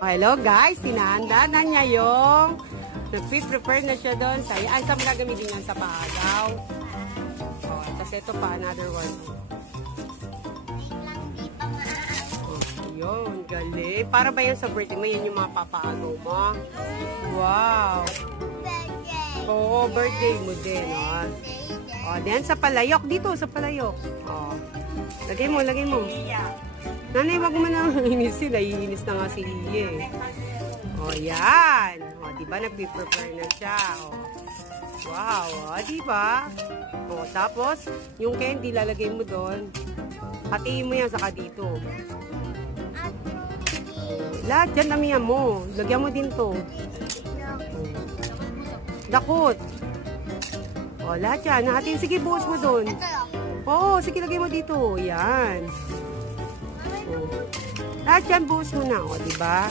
Hello guys, sinahanda na niya yung nag-prepare na siya doon. Ay, saan mo gagamitin yan sa paagaw? Oh, tapos ito pa, another one. Oh, yun, galing. Para ba yan sa birthday mo? Yan yung mga papaagaw mo? Wow. Oo, birthday mo din. Oh, then sa palayok. Dito, sa palayok. Oh. Lagay mo, lagay mo. Nanay, wag mo na inisin. Naiinis na nga si Iye. O, yan. O, diba? Nag-prepare na siya. O. Wow. O, diba? O, tapos, yung candy, lalagay mo doon. Hatiin mo yan, saka dito. Lahat dyan, lamihan mo. Lagyan mo din to. Dakot. O, lahat yan. Hatiin. Sige, buhos mo doon. Oo, sige, lagay mo dito. Yan. Lahat yan, buhos mo na. O, diba?